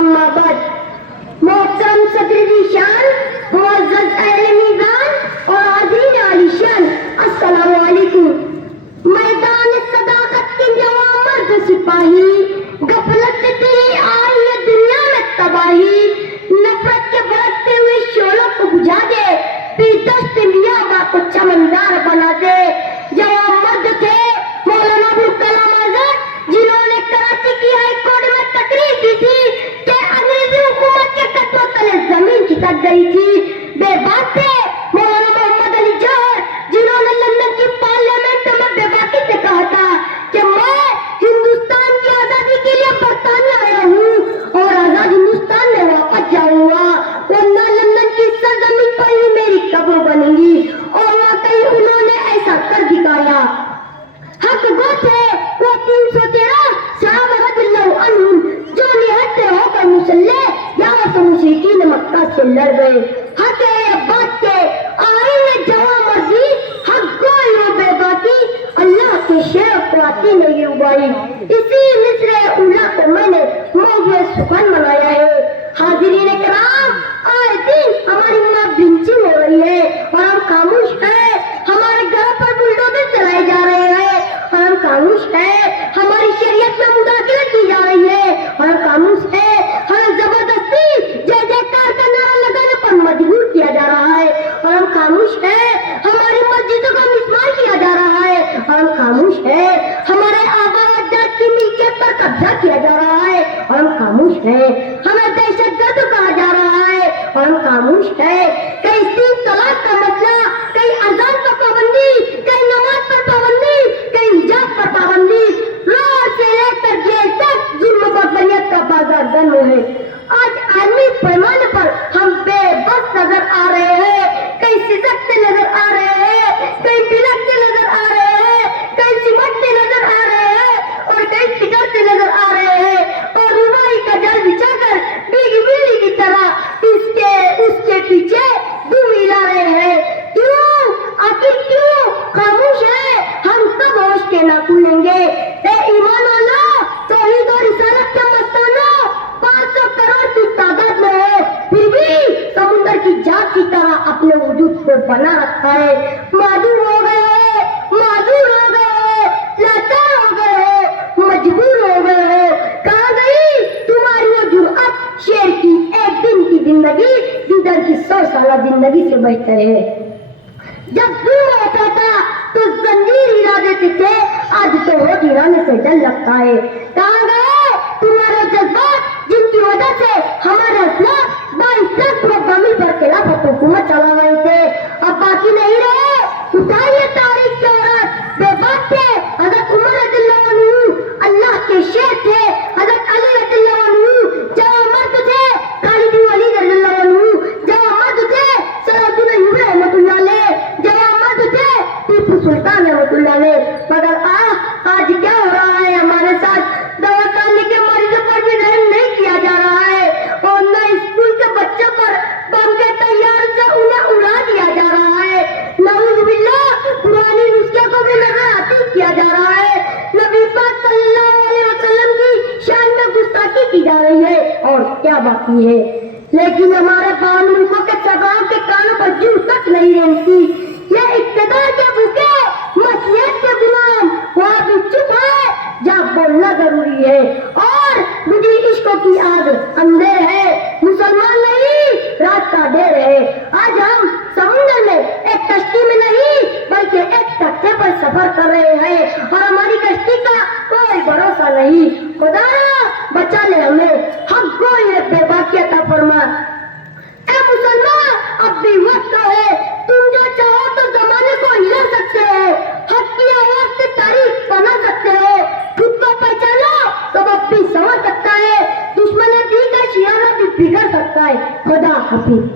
अम्मा बाद मोहतरम सदर शान मुअज़्ज़ज़ अहले मीज़ान और आज़ीन आलिशान अस्सलामु अलैकुम। मैदान सदाकत के जवां मर्द सिपाही, गफलत से तेरी आई है दुनिया में तबाही। नफरत के भड़कते हुए शोलों को बुझा दे, फिर दस्त मियाँ को चमनदार बना दे। जवां मर्द थे मौलाना अबुल कलाम आजाद, जिन्होंने कराची की हाई कोर्ट में तकरीर की थी कि अंग्रेजी हुकूमत के कदमों तले जमीन खिसक गई थी। बेबाक थे मौलाना मोहम्मद अली जौहर, जिन्होंने लंदन की पार्लियामेंट में बेबाकी से कहा था कि मैं हिंदुस्तान की आजादी के लिए बरतानिया आया हूँ और आजाद हिंदुस्तान में वापस जाऊंगा, वरना लंदन की सरजमीन पर ही मेरी कब्र बनेगी। और वाकई उन्होंने ऐसा कर दिखाया। हक वो थे वो 313 सहाबा रज़ियल्लाहु अन्हुम, जो निहत्ते होकर मुसल्ले यहाँ से मुशरिकीन मक्का से लड़ गए। हक है बात के आईने जवां मर्जी, हक गोई हो बेबाकी, अल्लाह के शेर को आती नहीं उबाई। इसी मिसरे उला को मैंने मौजूद सुखन बनाया है। हाजिरीन किराम, आए दिन हमारी माँ बिंचिंग हो रही है और हम खामोश है। हमारे घर पर बुलडोजर चलाए जा रहे हैं और हम खामोश है। हमारी शरीयत में मुदाखलत की जा रही है और हम खामोश है। हमें जबरदस्ती जय जयकार का नारा लगाने पर मजबूर किया जा रहा है और हम खामोश है। हमारी मस्जिदों का मिसमार किया जा रहा है और हम खामोश है। हमारे आबा अजदाद की मिल्कियत पर कब्जा किया जा रहा है और हम खामोश है। हमें दहशतगर्द कहा जा रहा है और हम खामोश है। कहीं 3 तलाक का मसला, कहीं अज़ान पर पाबंदी, कहीं नमाज पर पाबंदी, कहीं हिजाब पर पाबंदी, रोज से लेकर जेल तक जुल्म बर्बरियत का बाजार गर्म है। आज आलमी पैमाने पर हम बेबस नजर आ रहे हैं, कहीं सिसकते नजर आ रहे हैं, कहीं बिलखते नजर आ रहे हैं, कहीं सिमटते नजर आ रहे हैं और कहीं बिगड़ते नजर आ रहे हैं। और रुबाई का जाल बिछाकर भीगी बिल्ली की तरह इसके उसके पीछे दुम हिला रहे हैं। क्यों, आखिर क्यों खामोश है? हम कब होश के ना खुलेंगे? ए ईमान वाला, तौहीद और रिसालत के मस्ताना 500 करोड़ की तादाद में है, फिर भी समुद्र की जाग की तरह अपने वजूद को बना रखा है। मादूर हो गए, मादूर हो गए, लाचार हो गए, मजबूर हो गए। कहाँ गई तुम्हारी वो जुर्अत? शेर की एक दिन की जिंदगी जिधर की 100 साल जिंदगी से बेहतर है। जब जुल्म होता था तो जंजीर हिला देते थे, आज तो होठ हिलाने से डर लगता है। कहाँ गए तुम्हारे जज्बात, जिनकी वजह से हमारे असलाफ 22 लाख प्रोग्रामिंग पर खिलाफत हुकूमत चला रहे थे, अब बाकी नहीं रहे। उठाइए तारीख के औरत, बेबाक थे हज़रत उमर रज़ियल्लाहु अन्हु, अल्लाह के शेर थे हज़रत अली रज़ियल्लाहु अन्हु, जवां मर्द थे खालिद बिन वलीद रज़ियल्लाहु अन्हु, जवां मर्द थे सलाहुद्दीन अय्यूबी रहमतुल्लाह अलैह, जवां मर्द थे टीपू सुल्तान रहमतुल्लाह अलैह। मगर आज क्या हो रहा है हमारे साथ? दवा खाने के मरीजों पर भी रहम नहीं किया जा रहा है और न स्कूल के बच्चों पर बम के तैयार से उन्हें उड़ा दिया जा रहा है। नऊज़ुबिल्लाह, पुरानी नुस्खे को भी नजरअंदाज किया जा रहा है। नबी पाक सल्लल्लाहु अलैहि वसल्लम की शान में गुस्ताखी की जा रही है और क्या बाकी है। लेकिन हमारे बाहर मुल्कों के सरदार के कानों पर जूं तक नहीं रेंगती। ये इक़्तिदार के भूखे, मसलियत के गुलाम वहाँ भी चुप है जहाँ बोलना जरूरी है। और मुझे इश्कों की आग अंधेर है, मुसलमान नहीं रात का ढेर है। आज हम समुद्र में एक कश्ती में नहीं बल्कि एक तख्ते पर सफर कर रहे हैं और हमारी कश्ती का कोई भरोसा नहीं। खुदा बचा ले हमें, हक गोई है बेबाकी अता फरमा। ए मुसलमान, अब भी वक्त है, तुम जो चाहो तो जमाने को हिला सकते हो, हक की आवाज से तारीख बना सकते हो। खुद को पहचानो तो वक्त भी संवर सकता है, दुश्मन दी का शियाना भी बिगड़ सकता है। खुदा हाफिज।